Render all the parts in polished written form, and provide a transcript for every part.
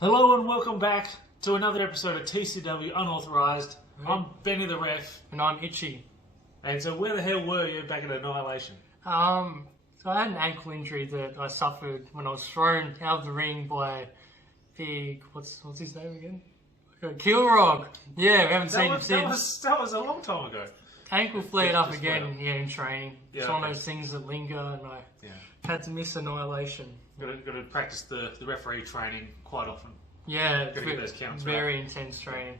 Hello and welcome back to another episode of TCW Unauthorized. I'm Benny the Ref. And I'm Itchy. And so where the hell were you back at Annihilation? So I had an ankle injury that I suffered when I was thrown out of the ring by Big... What's his name again? Kilrog. Yeah, we haven't seen him since. That was a long time ago. Ankle flared up again in training. Yeah, it's one of those things that linger, and I had to miss Annihilation. Got to practice the referee training quite often. Yeah, Got to get those counts very right. intense training.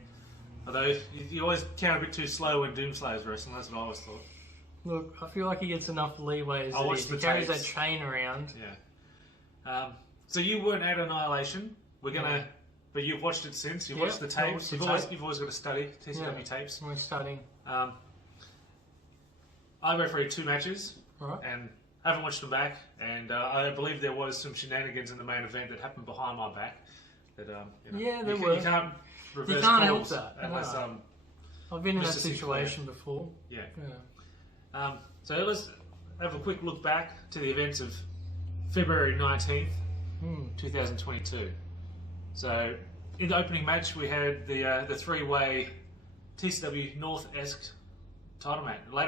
Although you always count a bit too slow when Doomslayer's wrestling. That's what I always thought. Look, I feel like he gets enough leeway as he carries that chain around. Yeah. So you weren't at Annihilation. We're gonna, but you've watched it since. You've watched the tapes. You've always got to study TCW tapes. We're studying. I refereed 2 matches, Right. and haven't watched them back. And I believe there was some shenanigans in the main event that happened behind my back. That there were. You can't reverse help that unless I've been in that Mr. situation before. Yeah. So let's have a quick look back to the events of February 19th, 2022. So in the opening match, we had the 3-way TCW North-esque ladder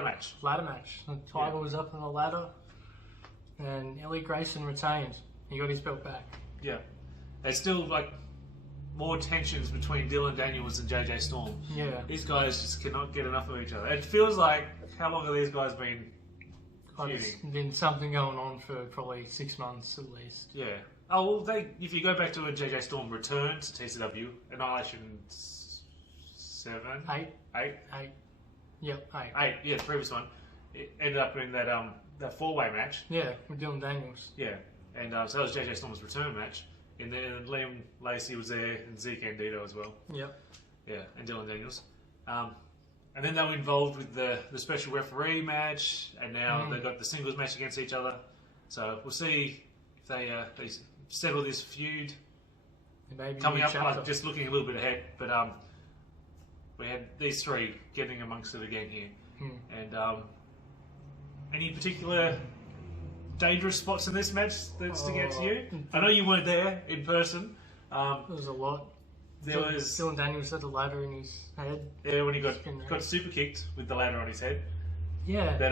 match. Ladder match. The Tiger was up on the ladder, and Ellie Grayson retained. He got his belt back. Yeah. There's still like more tensions between Dylan Daniels and JJ Storm. Yeah. These guys just cannot get enough of each other. It feels like, how long have these guys been feuding? There's been something going on for probably 6 months at least. Yeah. Oh, well, if you go back to when JJ Storm returned to TCW, Annihilation 7? 8. 8? 8. Yep, 8. 8, yeah, the previous one. It ended up in that 4-way match. Yeah, with Dylan Daniels. Yeah. And so that was JJ Storm's return match. And then Liam Lacey was there, and Zeke Andito as well. Yep. Yeah, and Dylan Daniels. And then they were involved with the special referee match, and now they've got the singles match against each other. So we'll see if they settle this feud. Coming up, just looking a little bit ahead, but we had these 3 getting amongst it again here. And any particular dangerous spots in this match that stick out to you? I know you weren't there in person. There was a lot. Dylan Daniels had a ladder in his head. Yeah, when he got super kicked with the ladder on his head. Yeah. That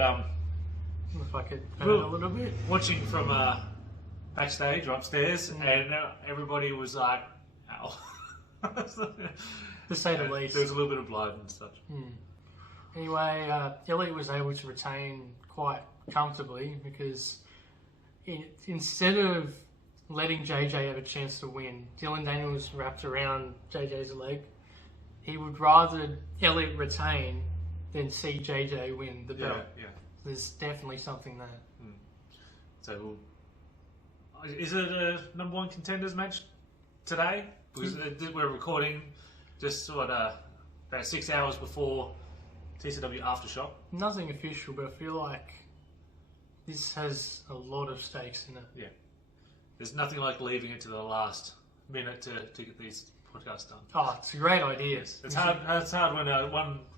if I could a little bit. Watching from backstage or upstairs, and everybody was like, "Ow." To say the least. There was a little bit of blood and such. Anyway, Elliot was able to retain quite comfortably because instead of letting JJ have a chance to win, Dylan Daniels wrapped around JJ's leg. He would rather Elliot retain than see JJ win the belt. Yeah. There's definitely something there. So, is it a number 1 contenders match today? Because we're recording just about 6 hours before TCW Aftershock. Nothing official, but I feel like this has a lot of stakes in it. Yeah. There's nothing like leaving it to the last minute to get these podcasts done. Oh, it's a great idea. Yes. It's hard when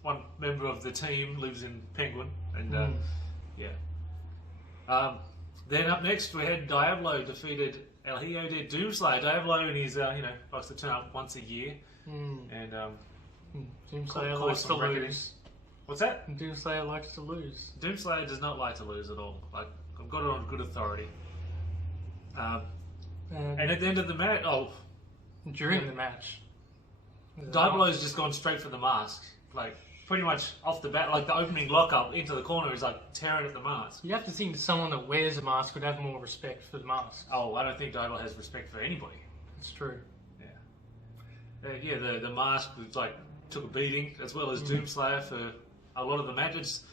one member of the team lives in Penguin. And then up next we had Diablo defeated El Hijo de Doomslayer. Diablo and his likes to turn up once a year. And Doomslayer likes to lose. What's that? Doomslayer likes to lose. Doomslayer does not like to lose at all. Like, I've got it on good authority. And at the end of the match, during the match, Diablo's just gone straight for the mask. Like, pretty much off the bat, like the opening lockup into the corner is like tearing at the mask. You have to think that someone that wears a mask would have more respect for the mask. Oh, I don't think Diablo has respect for anybody. That's true. Yeah. The mask was took a beating, as well as Doomslayer for a lot of the matches.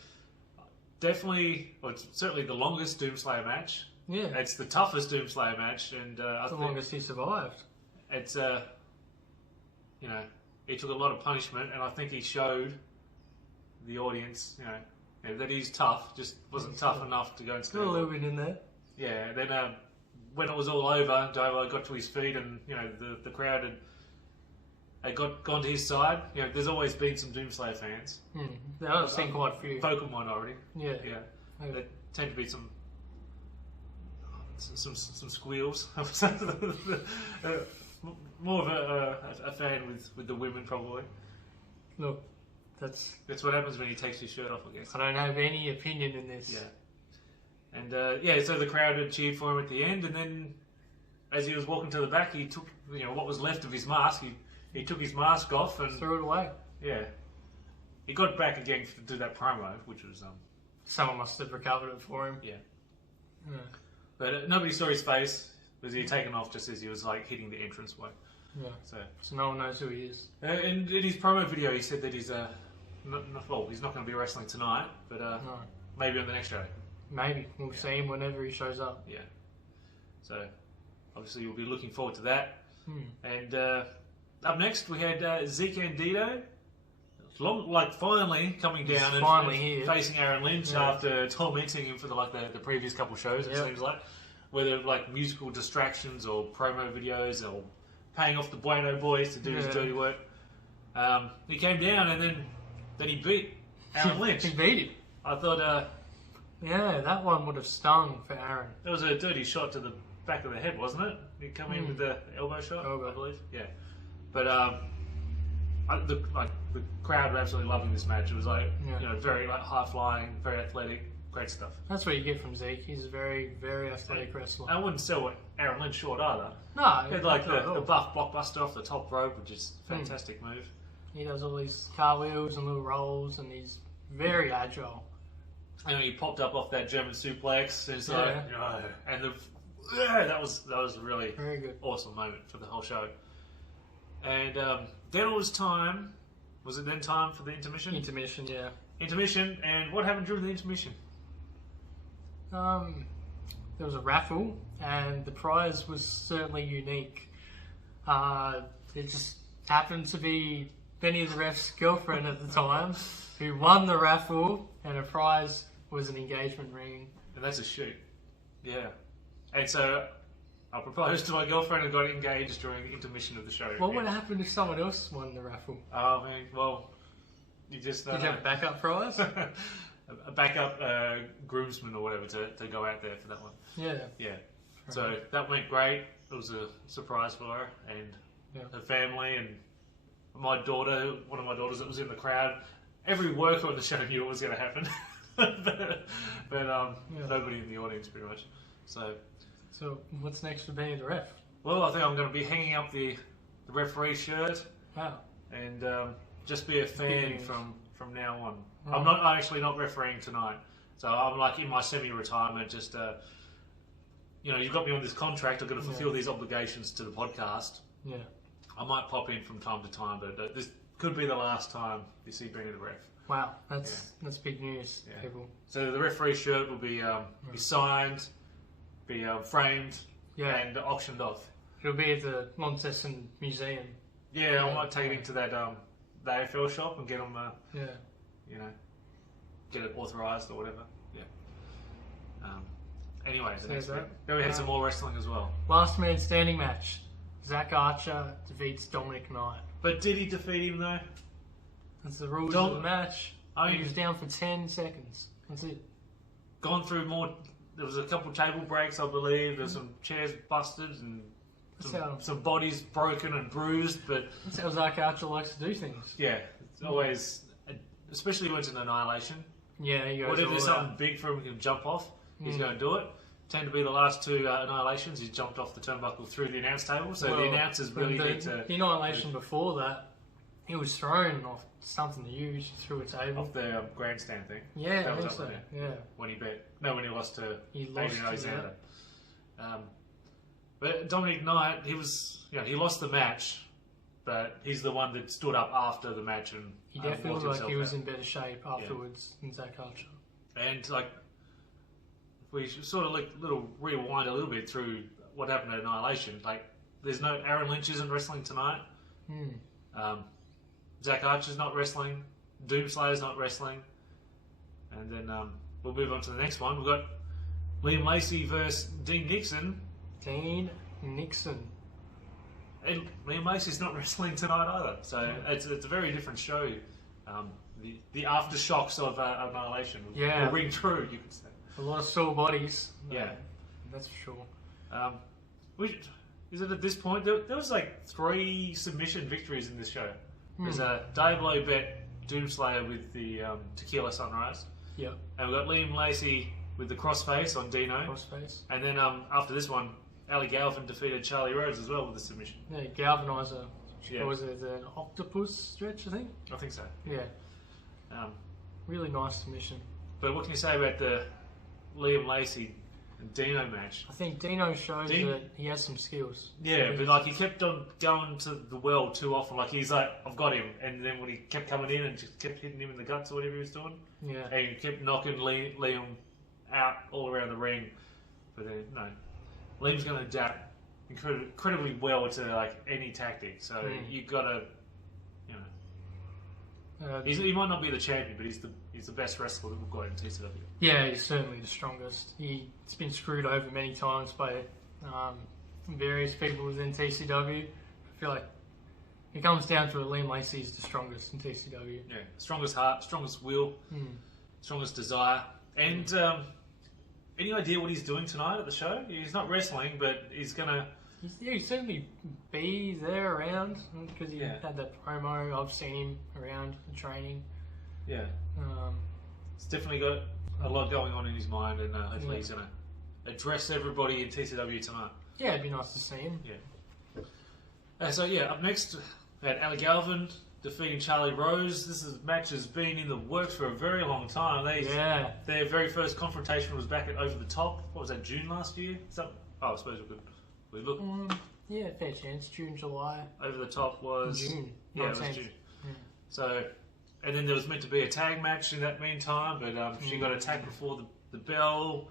Definitely, it's certainly the longest Doomslayer match. Yeah. It's the toughest Doomslayer match, and I think longest he survived. It's he took a lot of punishment, and I think he showed the audience, that he's tough. Just wasn't tough enough to go and stand. Got a little bit in there. Yeah. Then when it was all over, Diablo got to his feet, and the crowd had gone to his side. There's always been some Doomslayer fans. I've seen quite a few. Vocal minority. Yeah. There tend to be some squeals. more of a fan with the women probably. Look, that's what happens when he takes his shirt off, I guess. I don't have any opinion in this. Yeah. And so the crowd had cheered for him at the end, and then as he was walking to the back, he took what was left of his mask. He took his mask off and threw it away. Yeah. He got back again to do that promo, which was someone must have recovered it for him. Yeah. But nobody saw his face. Was he taken off just as he was like hitting the entranceway? Yeah. So no one knows who he is. And in his promo video, he said that he's he's not going to be wrestling tonight, but no. maybe on the next show. Maybe we'll see him whenever he shows up. Yeah. So obviously we'll be looking forward to that. And up next we had Zeke Andito. Finally coming down and facing Aaron Lynch after tormenting him for the previous couple shows. It seems like, whether like musical distractions or promo videos or paying off the Bueno boys to do his dirty work. He came down and then he beat Aaron Lynch. He beat him. I thought. Yeah, that one would have stung for Aaron. It was a dirty shot to the back of the head, wasn't it? He come in with the elbow shot, I believe. Yeah, but the crowd were absolutely loving this match. It was very high flying, very athletic, great stuff. That's what you get from Zeke. He's a very, very athletic wrestler. I wouldn't sell Aaron Lynch short either. No, he had the buff blockbuster off the top rope, which is a fantastic move. He does all these cartwheels and little rolls, and he's very agile. And he popped up off that German suplex. It's that was a really very good, awesome moment for the whole show. And then it was time. Was it then time for the intermission? Intermission, yeah. Intermission, and what happened during the intermission? There was a raffle, and the prize was certainly unique. It just happened to be Benny the Ref's girlfriend at the time, who won the raffle, and her prize was an engagement ring. And that's a shoot. Yeah. And so I proposed to my girlfriend and got engaged during the intermission of the show. What would happen if someone else won the raffle? Oh, man, well, you just... Did you have a backup prize? A backup groomsman or whatever to go out there for that one. Yeah. Yeah. So that went great. It was a surprise for her and her family and my daughter, one of my daughters that was in the crowd. Every worker on the show knew it was going to happen. but nobody in the audience pretty much. So what's next for Benny the Ref? Well, I think I'm going to be hanging up the referee shirt. Wow. And just be a fan from now on. Right. I'm actually not refereeing tonight. So I'm like in my semi-retirement, just, you've got me on this contract, I've got to fulfill these obligations to the podcast. Yeah. I might pop in from time to time, but this could be the last time you see Benny the Ref. Wow, that's big news, people. So the referee shirt will be signed, be framed, and auctioned off. It'll be at the Launceston Museum. Yeah, I might take it into that the AFL shop and get them, get it authorized or whatever. Yeah. Anyway, the next bit. Then we had some more wrestling as well. Last man standing match. Zach Archer defeats Dominic Knight. But did he defeat him though? That's the rules of the match. He was down for 10 seconds. That's it. Gone through more. There was a couple table breaks, I believe. There's some chairs busted and some bodies broken and bruised. But that's how Zach Archer likes to do things. Yeah, it's always, especially when it's an annihilation. Yeah, he goes. What if there's something big for him to jump off? He's going to do it. Tend to be the last two annihilations. He's jumped off the turnbuckle through the announce table. So the announcers really need to. The annihilation before that, he was thrown off something huge through a table. Off the grandstand thing. Yeah, that was so. Yeah. When he bet. No, when he lost to Adrian Alexander. But Dominic Knight, he lost the match, but he's the one that stood up after the match and he definitely looked like he was in better shape afterwards than Zach Archer. And we sort of rewind a little bit through what happened at Annihilation. There's no Aaron Lynch isn't wrestling tonight. Zach Archer's not wrestling. Doomslayer's not wrestling. And then we'll move on to the next one. We've got Liam Lacey versus Dean Nixon. Dean Nixon. And Liam Lacey's not wrestling tonight either. So it's a very different show. The aftershocks of Annihilation will ring true, you could say. A lot of sore bodies. Yeah. That's for sure. is it at this point? There was like 3 submission victories in this show. There's Dave Lowe bet Doomslayer with the Tequila Sunrise. Yep. And we got Liam Lacey with the crossface on Dino. Crossface. And then after this one, Ali Galvin defeated Charlie Rose as well with the submission. Yeah, Galvanizer. Yeah. What was it? An octopus stretch, I think? I think so. Yeah. Really nice submission. But what can you say about the Liam Lacey and Dino match? I think Dino showed that he has some skills. Yeah, but like he kept on going to the well too often. Like he's like, I've got him. And then when he kept coming in and just kept hitting him in the guts or whatever he was doing. Yeah. And he kept knocking Liam out all around the ring. But then, no. Liam's going to adapt incredibly well to like any tactic. So you've got to, you know. He might not be the champion, but he's the best wrestler that we've got in TCW. Yeah, he's certainly the strongest. He's been screwed over many times by various people within TCW. I feel like it comes down to Liam Lacey is the strongest in TCW. Yeah, strongest heart, strongest will, strongest desire. And any idea what he's doing tonight at the show? He's not wrestling, but he's gonna. He'll certainly be there around because he had that promo. I've seen him around the training. Yeah. It's definitely got a lot going on in his mind, and hopefully he's gonna address everybody in TCW tonight. Yeah, it'd be nice to see him. Yeah. So up next, we had Ali Galvin defeating Charlie Rose. This match has been in the works for a very long time. Their very first confrontation was back at Over the Top. What was that, June last year? I suppose we look. Yeah, fair chance. June, July. Over the Top was June. Yeah, it was June. Yeah. So, and then there was meant to be a tag match in that meantime, but she got attacked before the bell.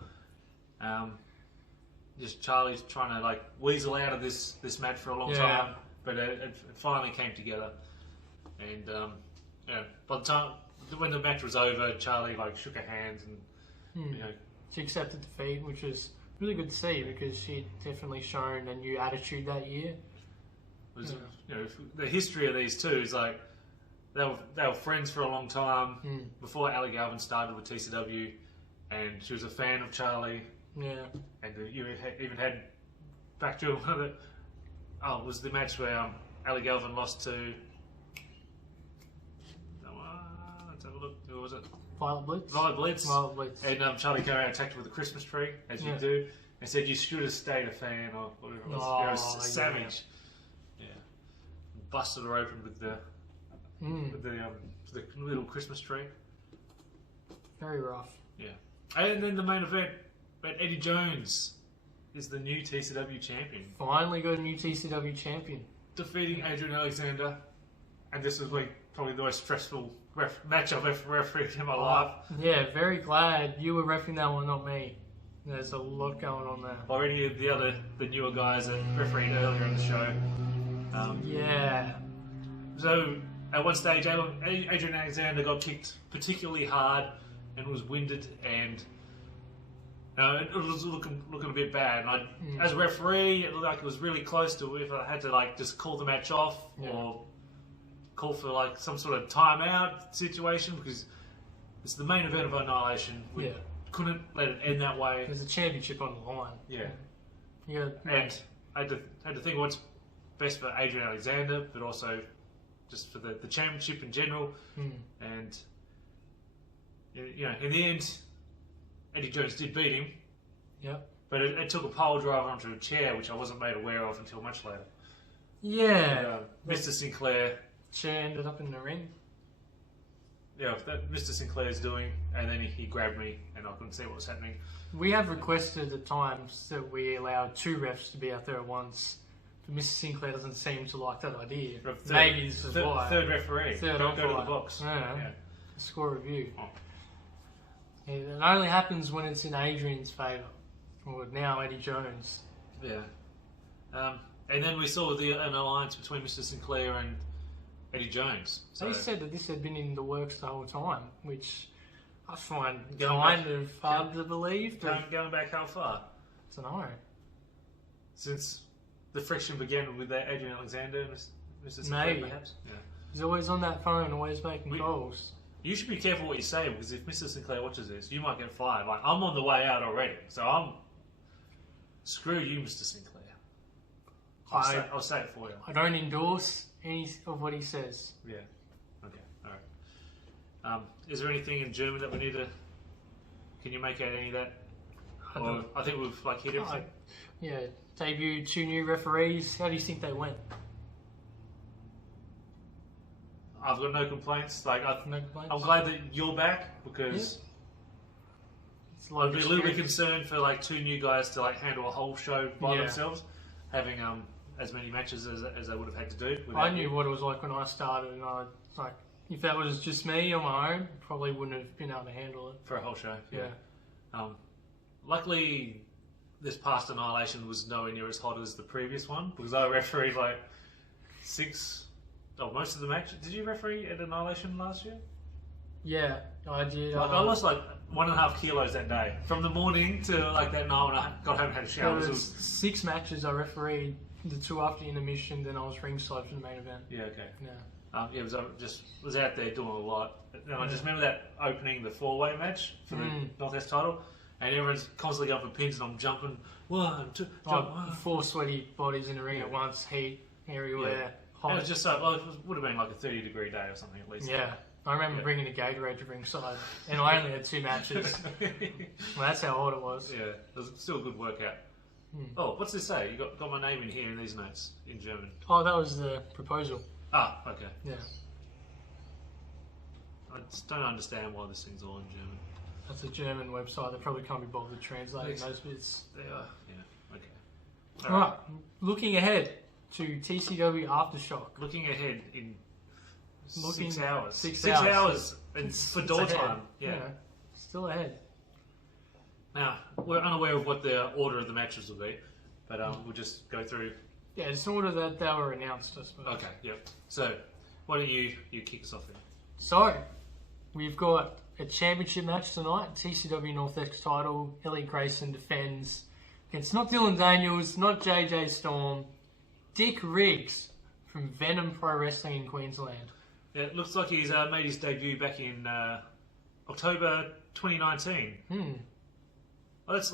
Just Charlie's trying to like weasel out of this match for a long time, but it finally came together. And by the time when the match was over, Charlie like shook her hands and she accepted defeat, which was really good to see because she'd definitely shown a new attitude that year. The history of these two is like they were friends for a long time before Ali Galvin started with TCW, and she was a fan of Charlie. Yeah, and you even had back to one of the it was the match where Ali Galvin lost to. Let's have a look. Who was it? Violet Blitz. Violet Blitz. And Charlie came out and attacked her with a Christmas tree, as you do, and said you should have stayed a fan or whatever it was. A savage. Yeah. Busted her open with the little Christmas tree. Very rough. Yeah. And then the main event, but Eddie Jones is the new TCW champion. Finally got a new TCW champion. Defeating Adrian Alexander, and this is like probably the most stressful match I've ever refereed in my life. Yeah, very glad you were refereeing that one, not me. There's a lot going on there. Or any of the newer guys that refereed earlier in the show. So at one stage, Adrian Alexander got kicked particularly hard and was winded, and it was looking a bit bad. And as a referee, it looked like it was really close to if I had to like just call the match off or call for like some sort of timeout situation because it's the main event of Annihilation. We couldn't let it end that way. There's a championship on the line. Yeah. And I had to think what's best for Adrian Alexander, but also just for the championship in general. And in the end, Eddie Jones did beat him. Yep. But it took a pile driver onto a chair, which I wasn't made aware of until much later. Yeah. And, Mr. Sinclair. Chair ended up in the ring. Yeah, that Mr. Sinclair's doing, and then he grabbed me, and I couldn't see what was happening. We have requested at times that we allow 2 refs to be out there at once, but Mr. Sinclair doesn't seem to like that idea. Maybe this is why. Third referee. Don't go to the box. Yeah. Score review. It only happens when it's in Adrian's favour, or now Eddie Jones. Yeah. And then we saw an alliance between Mr. Sinclair and Eddie Jones. So they said that this had been in the works the whole time, which I find kind of hard to believe. Going back how far? I don't know. Since the friction began with Adrian Alexander and Mr. Sinclair, perhaps? Yeah. He's always on that phone, always making calls. You should be careful what you say, because if Mr. Sinclair watches this, you might get fired. Like, I'm on the way out already, so screw you, Mr. Sinclair. I'll say it for you. I don't endorse any of what he says. Yeah. Okay. All right. Is there anything in German that we need to? Can you make out any of that? I think we've hit everything. Yeah. Debuted 2 new referees. How do you think they went? I've got no complaints. No complaints? I'm glad that you're back because I'd be a little bit concerned for 2 new guys to handle a whole show by themselves, having as many matches as they would have had to do. I knew what it was like when I started, and if that was just me on my own, probably wouldn't have been able to handle it for a whole show. Yeah. Luckily, this past Annihilation was nowhere near as hot as the previous one because I refereed most of the match. Did you referee at Annihilation last year? Yeah, I did. I lost 1.5 kilos that day. From the morning to that night when I got home and had a shower. There was 6 matches I refereed, the 2 after Intermission, then I was ringside for the main event. Yeah, okay. Yeah. It was out there doing a lot. And I just remember that opening the 4-way match for the Northwest title, and everyone's constantly going for pins, and I'm jumping 1, 2, jump 1. 4 sweaty bodies in the ring at once, heat everywhere. And it was just it would have been a 30-degree day or something at least. Yeah. I remember bringing a Gatorade to ringside, and I only had 2 matches. Well, that's how hot it was. Yeah, it was still a good workout. Oh, what's this say? You got my name in here in these notes in German. Oh, that was the proposal. Ah, okay. Yeah. I just don't understand why this thing's all in German. That's a German website. They probably can't be bothered translating those bits. They are. Yeah. Okay. All right. Looking ahead to TCW Aftershock. Looking ahead in 6 hours. 6 hours. And for door time. Yeah. Still ahead. Now, we're unaware of what the order of the matches will be, but we'll just go through. Yeah, it's an order that they were announced, I suppose. Okay, yep. So, why don't you kick us off here? So, we've got a championship match tonight, TCW Northwest title. Elliot Grayson defends against not Dylan Daniels, not JJ Storm, Dick Riggs from Venom Pro Wrestling in Queensland. Yeah, it looks like he's made his debut back in October 2019. Oh, that's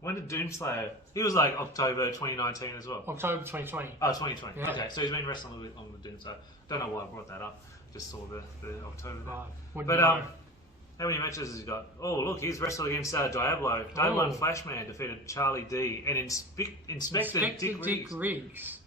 when did Doomslayer? He was October 2019 as well. October 2020. Oh, 2020. Yeah. Okay, so he's been wrestling a little bit longer with Doomslayer. Don't know why I brought that up. Just saw the October. Right. But how many matches has he got? Oh, look, he's wrestled against Diablo. Diablo and Flashman defeated Charlie D and Inspector Dick Riggs.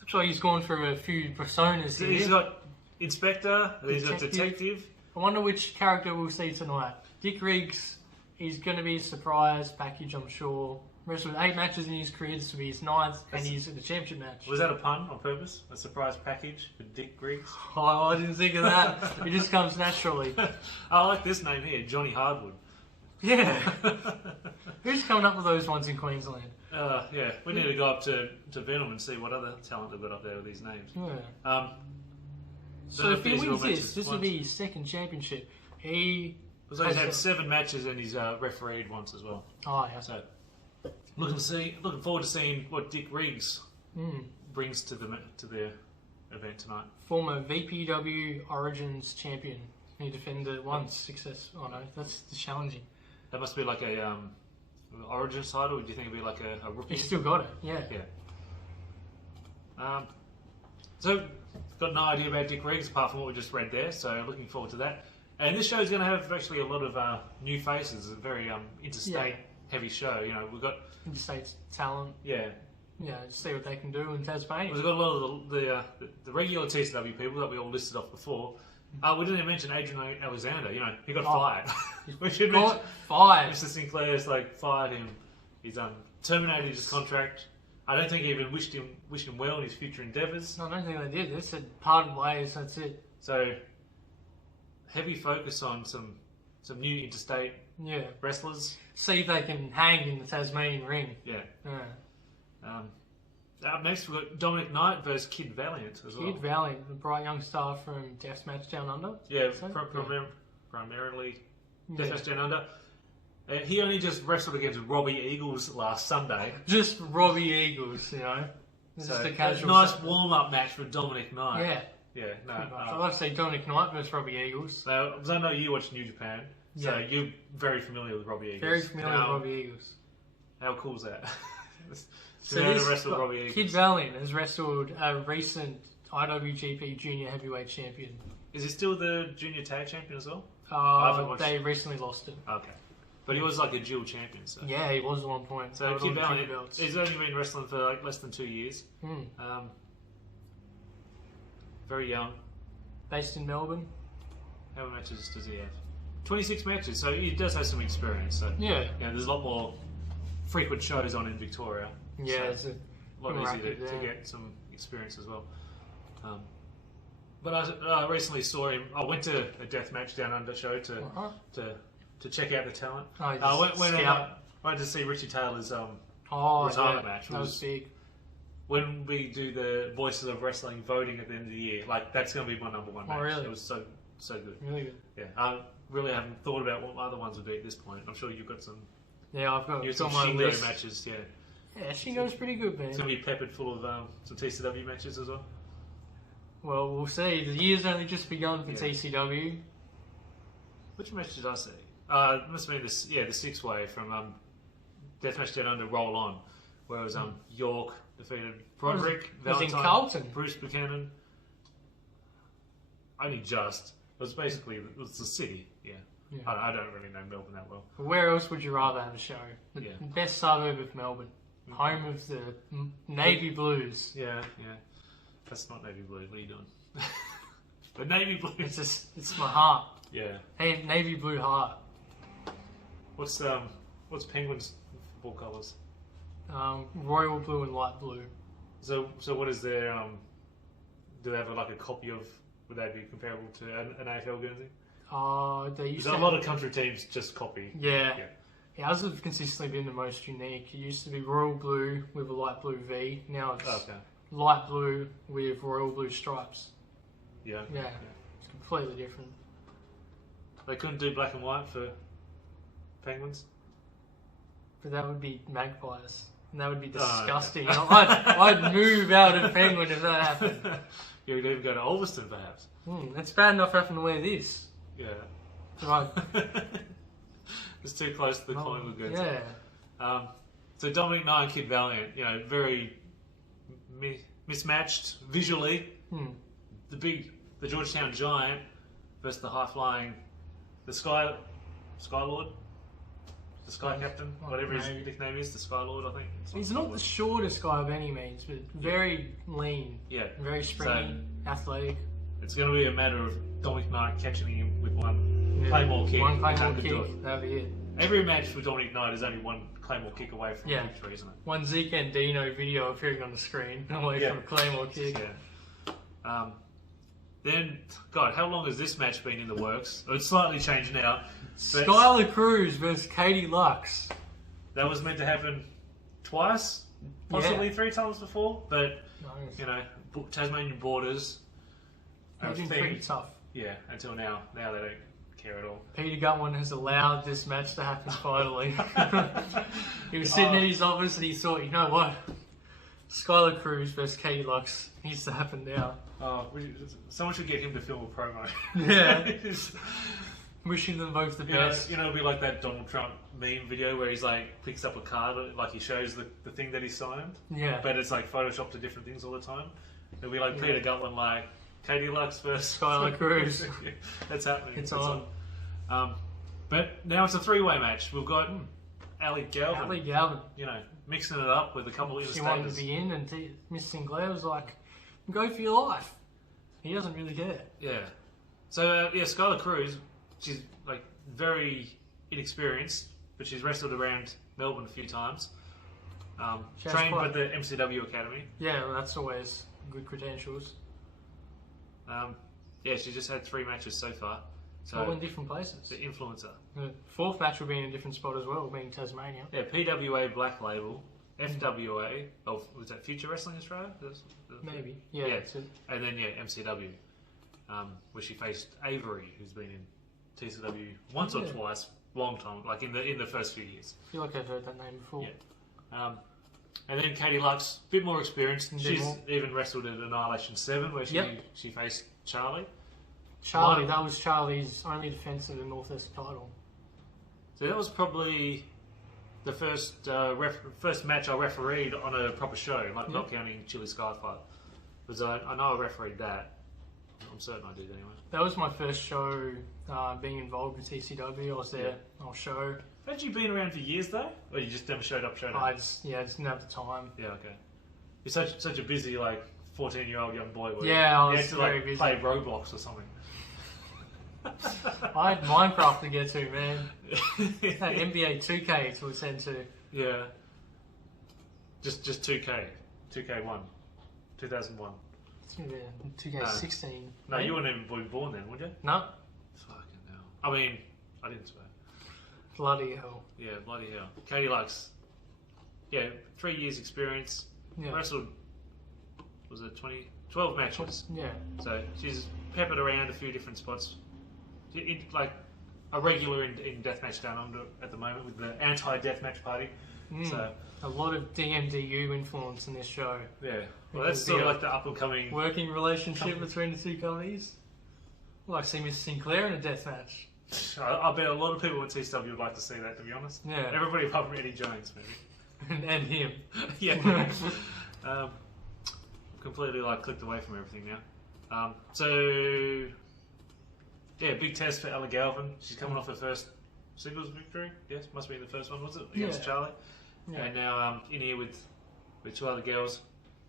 Looks like he's gone through a few personas here. He's got Inspector, he's got Detective. I wonder which character we'll see tonight. Dick Riggs is going to be a surprise package, I'm sure. Wrestled 8 matches in his career, this will be his 9th, and he's in the championship match. Was that a pun on purpose? A surprise package for Dick Riggs? Oh, I didn't think of that. It just comes naturally. I like this name here, Johnny Hardwood. Yeah. Who's coming up with those ones in Queensland? Yeah, we need to go up to Venom and see what other talent they've got up there with these names. Yeah. So if he wins this will be his 2nd championship. He's had 7 matches and he's refereed once as well. Oh, yeah. So looking forward to seeing what Dick Riggs brings to the event tonight. Former VPW Origins champion. He defended once. Success. Oh no, that's challenging. That must be like a Origins title. Or do you think it'd be like a rookie? He still got it. Yeah. Yeah. So got no idea about Dick Riggs apart from what we just read there. So looking forward to that. And this show is going to have actually a lot of new faces. It's a very interstate heavy show. You know, we've got interstate talent. Yeah. Yeah, see what they can do in Tasmania. We've got a lot of the regular TCW people that we all listed off before. We didn't even mention Adrian Alexander. You know, he got fired. We should mention fired. Mr. Sinclair's fired him. He's terminated his contract. I don't think he even wished him well in his future endeavours. No, I don't think they did. They said parted ways. That's it. So heavy focus on some new interstate wrestlers. See if they can hang in the Tasmanian ring. Yeah. Up next we've got Dominic Knight versus Kid Valiant as well. Kid Valiant, the bright young star from Deathmatch Down Under. Yeah, primarily Deathmatch Down Under. He only just wrestled against Robbie Eagles last Sunday. Just Robbie Eagles, you know. Just a casual nice warm-up match for Dominic Knight. Yeah. Yeah, no. I'd like to say Dominic Knight versus Robbie Eagles. So, because I know you watch New Japan, so you're very familiar with Robbie Eagles. Very familiar with Robbie Eagles. How cool is that? So Yeah, this to wrestle Robbie Kid Eagles. Valiant has wrestled a recent IWGP Junior Heavyweight Champion. Is he still the junior tag champion as well? haven't watched- They recently lost it. Okay. But he was like a dual champion, so. Yeah, he was at one point. So Held Kid on two Valiant, belts. he's only been wrestling for like less than 2 years. Very young. Based in Melbourne. How many matches does he have? 26 matches, so he does have some experience. So Yeah. there's a lot more frequent shows on in Victoria. Yeah, so it's a lot easier to get some experience as well. But I recently saw him. I went to a death match down under show to check out the talent. I went to see Richie Taylor's retirement match. That was big. When we do the Voices of Wrestling voting at the end of the year, like that's going to be my number one match. Really? It was so good. Really good. Yeah, I really haven't thought about what my other ones would be at this point. I'm sure you've got some. Yeah, I've got Some my Shingo list. matches. Yeah, Yeah, Shingo's pretty good, man. it's going to be peppered full of some TCW matches as well. Well, we'll see. The year's only just begun for Yeah. TCW. Which match did I see? It must have been the 6-way from Deathmatch Down Under Roll On, where it was York defeated Broderick, it was in Valentine, Carlton. Bruce Buchanan. Only just. It was basically the city. Yeah. Yeah. I don't really know Melbourne that well. Where else would you rather have a show? The Yeah. best suburb of Melbourne. Home of the Navy Blues. Yeah. That's not Navy Blue. What are you doing? The Navy Blue. It's my heart. Yeah. Hey, Navy Blue heart. What's Penguin's football colours? Royal blue and light blue. So what is their do they have like a copy of? Would they be comparable to an AFL Guernsey? They used There's to a lot of country teams just copy. Yeah. Ours have consistently been the most unique. It used to be royal blue with a light blue V. Now it's light blue with royal blue stripes. Yeah. It's completely different. They couldn't do black and white for Penguins. But that would be magpies. And that would be disgusting. I'd move out of Penguin if that happened. You would even go to Ulverston, perhaps. It's bad enough having to wear this. Yeah. Right. It's too close to the Collingwood goods. Yeah. So Dominic Nye and Kid Valiant, very mismatched visually. The Georgetown Giant versus the high-flying, the Sky Lord, the Sky Captain, whatever his nickname is, the Sky Lord, I think. He's not the shortest guy by any means, but very lean. Yeah. Very springy, athletic. It's going to be a matter of Dominic Knight catching him with one Claymore kick. One Claymore and do it. kick, that'd be it. Every match with Dominic Knight is only one Claymore kick away from victory, isn't it? One Zeke and Dino video appearing on the screen away from a Claymore kick. Yeah. Then, God, how long has this match been in the works? It's slightly changed now. Skylar Cruz versus Katie Lux. That was meant to happen twice, possibly 3 times before, but, Tasmanian borders They've been pretty tough. Yeah, until now. Now they don't care at all. Peter Gutwin has allowed this match to happen finally. He was sitting in his office and he thought, you know what? Skylar Cruz versus Katie Lux needs to happen now. Someone should get him to film a promo. Yeah. Wishing them both the best. It'll be like that Donald Trump meme video where he's like picks up a card, like he shows the thing that he signed. Yeah. But it's like photoshopped to different things all the time. It'll be like Peter Gutwin, like Katie Lux versus Skylar Cruz. That's happening. It's on. But now it's a 3-way match. We've got Ali Galvin. Mixing it up with a couple of She wanted to be in, and Miss Sinclair was like, "Go for your life." He doesn't really care. Yeah. So Skylar Cruz, she's like very inexperienced, but she's wrestled around Melbourne a few times. Trained with the MCW Academy. Yeah, well, that's always good credentials. She just had 3 matches so far. So all in different places. The influencer. The 4th match will be in a different spot as well, being Tasmania. Yeah, PWA Black Label, FWA. Oh, was that Future Wrestling Australia? Maybe. Yeah. And then MCW, where she faced Avery, who's been in TCW once or twice, long time, like in the first few years. I feel like I've heard that name before. Yeah. And then Katie Lux, a bit more experienced. She's even wrestled at Annihilation 7, where she faced Charlie. That was Charlie's only defense of the Northwest title. So that was probably the first match I refereed on a proper show, like not counting Chili Skyfight. Because I know I refereed that. I'm certain I did anyway. That was my first show being involved with TCW. I was there on show. Haven't you been around for years though? Or you just never showed up? I just didn't have the time. Yeah, okay. You're such a busy 14-year-old young boy. Yeah, I was you had to very busy. Play Roblox or something. I had Minecraft to get to, man. Had NBA 2K to attend to. Yeah. Just 2K. 2K1. 2001. 2K16. No, you weren't even born then, would you? No. Fucking hell. I mean, I didn't swear. Bloody hell. Yeah, bloody hell. Katie likes, 3 years experience. Yeah. Wrestled, was it 12 matches? Yeah. So she's peppered around a few different spots. Like a regular in Deathmatch Down Under at the moment with the anti-Deathmatch party. So a lot of DMDU influence in this show. Yeah. Well, that's sort of like the up-and-coming working relationship between the two companies. I'd like to see Miss Sinclair in a deathmatch. I bet a lot of people at TCW would like to see that, to be honest. Yeah. Everybody apart from Eddie Jones, maybe. and him. Yeah. Completely clicked away from everything now. Big test for Ella Galvin. She's coming off her first singles victory. Yes, must be the first one, was it? Against Charlie. Yeah. And now in here with two other girls.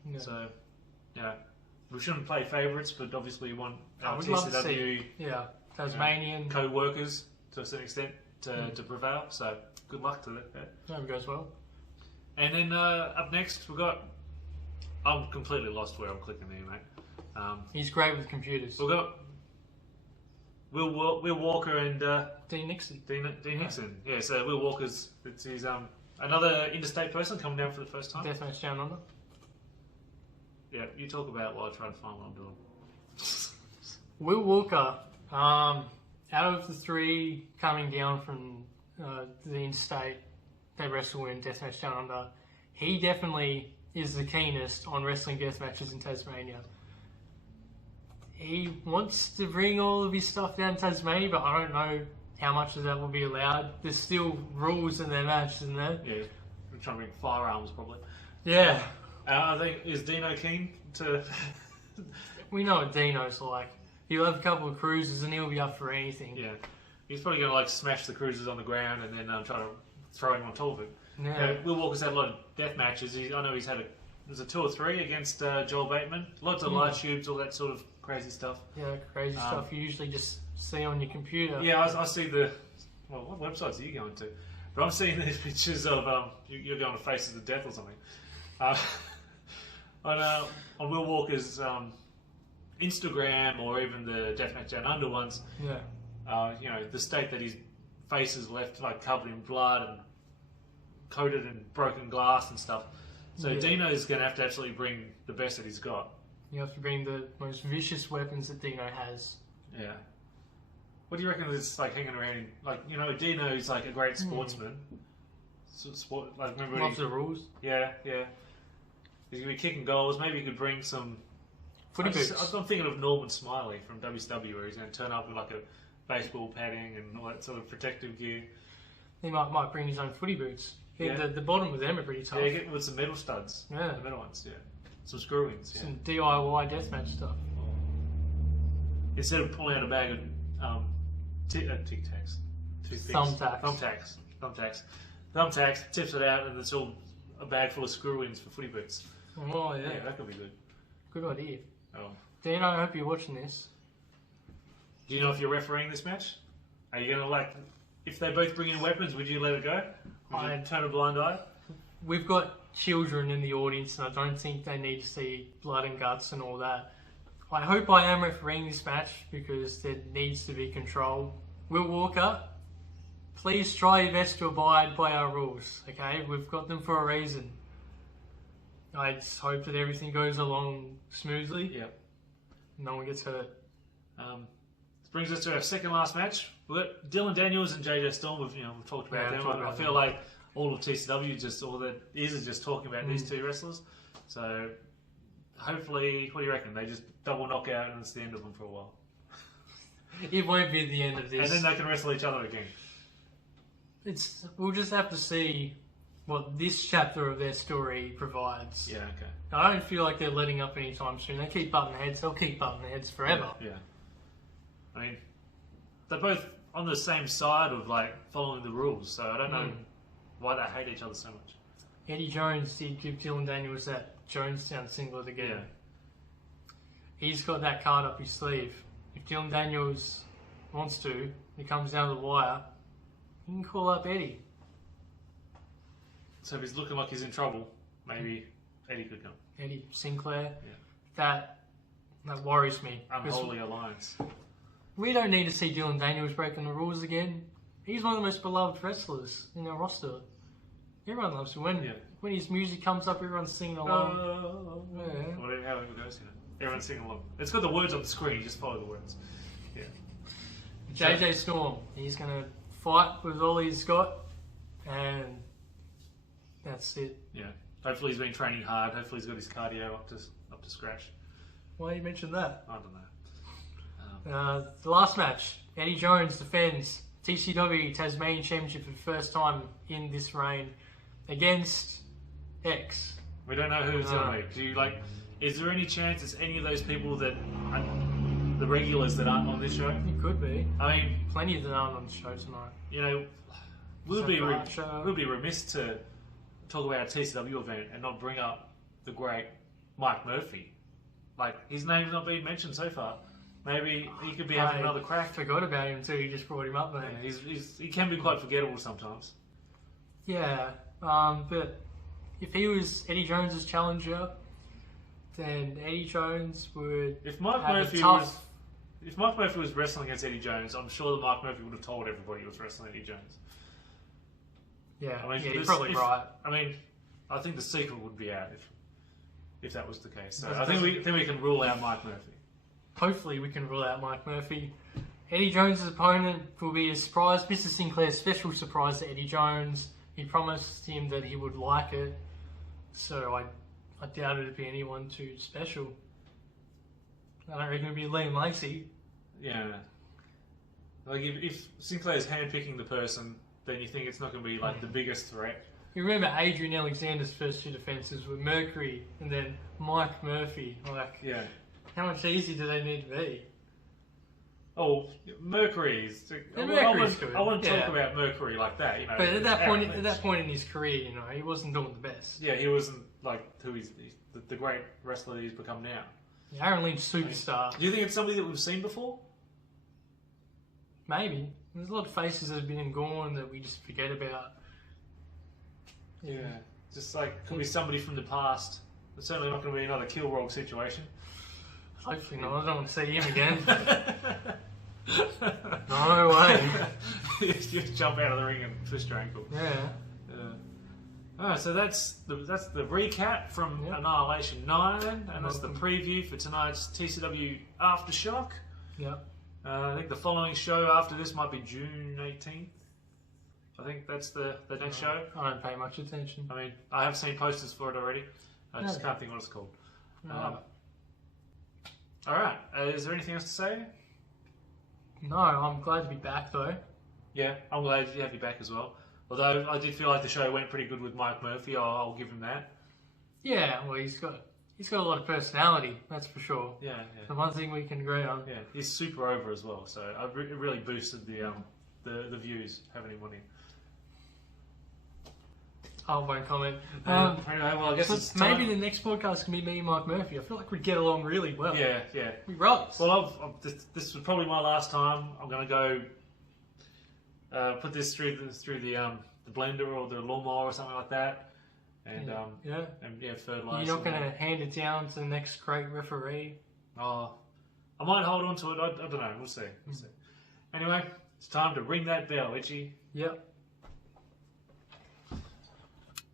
Yeah. So, we shouldn't play favourites, but obviously we want our TCW Tasmanian co-workers to a certain extent to prevail. So good luck to that. Yeah. Hope it goes well. And then up next we've got. I'm completely lost where I'm clicking here, mate. He's great with computers. We've got Will Walker and Dean Nixon. Dean Nixon. Yeah. So Will Walker's he's another interstate person coming down for the first time. Deathmatch Down Under. Yeah, you talk about while I try to find what I'm doing. Will Walker, out of the three coming down from the interstate, they wrestle in Deathmatch Down Under. He definitely is the keenest on wrestling death matches in Tasmania. He wants to bring all of his stuff down to Tasmania, but I don't know how much of that will be allowed. There's still rules in their matches, isn't there? Yeah, we're trying to bring firearms probably. Yeah. I think, is Dino keen to... We know what Dino's like. He'll have a couple of cruises and he'll be up for anything. Yeah. He's probably going to smash the cruises on the ground and then try to throw him on top of it. Yeah. Will Walker's had a lot of death matches. I know he's had there's a 2 or 3 against Joel Bateman. Lots of light tubes, all that sort of crazy stuff. Yeah, crazy stuff you usually just see on your computer. Yeah, I see what websites are you going to? But I'm seeing these pictures of, you're going to Faces of Death or something. On Will Walker's Instagram or even the Deathmatch Down Under ones, the state that his face is left covered in blood and coated in broken glass and stuff. So Dino's going to have to absolutely bring the best that he's got. You have to bring the most vicious weapons that Dino has. Yeah. What do you reckon is hanging around in, Dino's a great sportsman. Loves the rules. Yeah. He's going to be kicking goals. Maybe he could bring some... Footy boots. I'm thinking of Norman Smiley from WCW, where he's going to turn up with a baseball padding and all that sort of protective gear. He might bring his own footy boots. Yeah. The bottom of them are pretty tough. Yeah, get with some metal studs. Yeah. The metal ones, yeah. Some screw-ins, yeah. Some DIY deathmatch stuff. Instead of pulling out a bag of Tic Tacs. Thumbtacks, tips it out, and it's all a bag full of screw-ins for footy boots. Oh, yeah. Yeah, that could be good. Good idea. Oh. Dan, I hope you're watching this. Do you know if you're refereeing this match? Are you going to if they both bring in weapons, would you let it go? Would you turn a blind eye? We've got children in the audience, and I don't think they need to see blood and guts and all that. I hope I am refereeing this match because there needs to be control. Will Walker, please try your best to abide by our rules, okay? We've got them for a reason. I just hope that everything goes along smoothly. Yeah. No one gets hurt. This brings us to our second last match. We've got Dylan Daniels and JJ Storm. We've talked about them. I feel like all of TCW all that is just talking about these two wrestlers. So hopefully, what do you reckon? They just double knockout and it's the end of them for a while. It won't be the end of this. And then they can wrestle each other again. We'll just have to see what this chapter of their story provides. Yeah, okay. I don't feel like they're letting up anytime soon. They keep butting heads. They'll keep butting heads forever. Yeah. I mean, they're both on the same side of like following the rules, so I don't know why they hate each other so much. Eddie Jones did give Dylan Daniels that Jonestown singlet again. Yeah. He's got that card up his sleeve. If Dylan Daniels wants to, he comes down the wire, he can call up Eddie. So if he's looking like he's in trouble, maybe Eddie could come. Eddie Sinclair. Yeah. That worries me. Unholy alliance. We don't need to see Dylan Daniels breaking the rules again. He's one of the most beloved wrestlers in our roster. Everyone loves him. When his music comes up, everyone's singing along. Whatever, however it goes, everyone's singing along. It's got the words on the screen, you just follow the words. Yeah. JJ Storm, he's going to fight with all he's got, and that's it. Yeah. Hopefully he's been training hard. Hopefully he's got his cardio up to scratch. Why you mention that? I don't know. The last match, Eddie Jones defends TCW Tasmanian Championship for the first time in this reign against X. We don't know who it's going to be. Is there any chance it's any of those people that are the regulars that aren't on this show? It could be. I mean, plenty of them aren't on the show tonight. You know, we'll be remiss to talk about our TCW event and not bring up the great Mike Murphy. Like, his name's not been mentioned so far. Maybe he could be having another crack. Forgot about him until you just brought him up there. Yeah, he can be quite forgettable sometimes. Yeah, but if he was Eddie Jones' challenger, then Eddie Jones would If Mike Murphy was wrestling against Eddie Jones, I'm sure that Mike Murphy would have told everybody he was wrestling Eddie Jones. Yeah, you're probably right. I mean, I think the secret would be out if that was the case. So I think we can rule out Mike Murphy. Hopefully we can rule out Mike Murphy. Eddie Jones' opponent will be a surprise. Mr. Sinclair's special surprise to Eddie Jones. He promised him that he would like it. So I doubt it'd be anyone too special. I don't reckon it'd be Liam Lacey. Yeah. Like if Sinclair's handpicking the person, then you think it's not going to be like the biggest threat. You remember Adrian Alexander's first two defences were Mercury and then Mike Murphy. Yeah. How much easier do they need to be? Oh, Mercury's. I want to talk about Mercury like that, you know. But at that point in his career, you know, he wasn't doing the best. Yeah, he wasn't like who he's the great wrestler that he's become now. Yeah, Aaron Lynch, superstar. Do you think it's somebody that we've seen before? Maybe. There's a lot of faces that have been and gone that we just forget about. Yeah. Just like, could be somebody from the past. It's certainly not going to be another Kilrock situation. Hopefully not. I don't want to see him again. No way. You just jump out of the ring and twist your ankle. Yeah. Alright, so that's the recap from Annihilation 9, and that's the preview for tonight's TCW Aftershock. Yep. I think the following show after this might be June 18th. I think that's the next show. I don't pay much attention. I mean, I have seen posters for it already. I just can't think what it's called. Alright, is there anything else to say? No, I'm glad to be back though. Yeah, I'm glad to have you back as well. Although I did feel like the show went pretty good with Mike Murphy, I'll give him that. Yeah, well, he's got a lot of personality, that's for sure. Yeah. The one thing we can agree on. Yeah, he's super over as well, so it really boosted the views having him on here. I won't comment. Anyway, well, I guess it's maybe the next podcast can be me and Mike Murphy. I feel like we'd get along really well. Yeah. We rock. Well, this was probably my last time. I'm going to go put this through the blender or the lawnmower or something like that, and fertilize. You're not going to hand it down to the next great referee. Oh, I might hold on to it. I don't know. We'll see. Anyway, it's time to ring that bell, Itchy. Yep.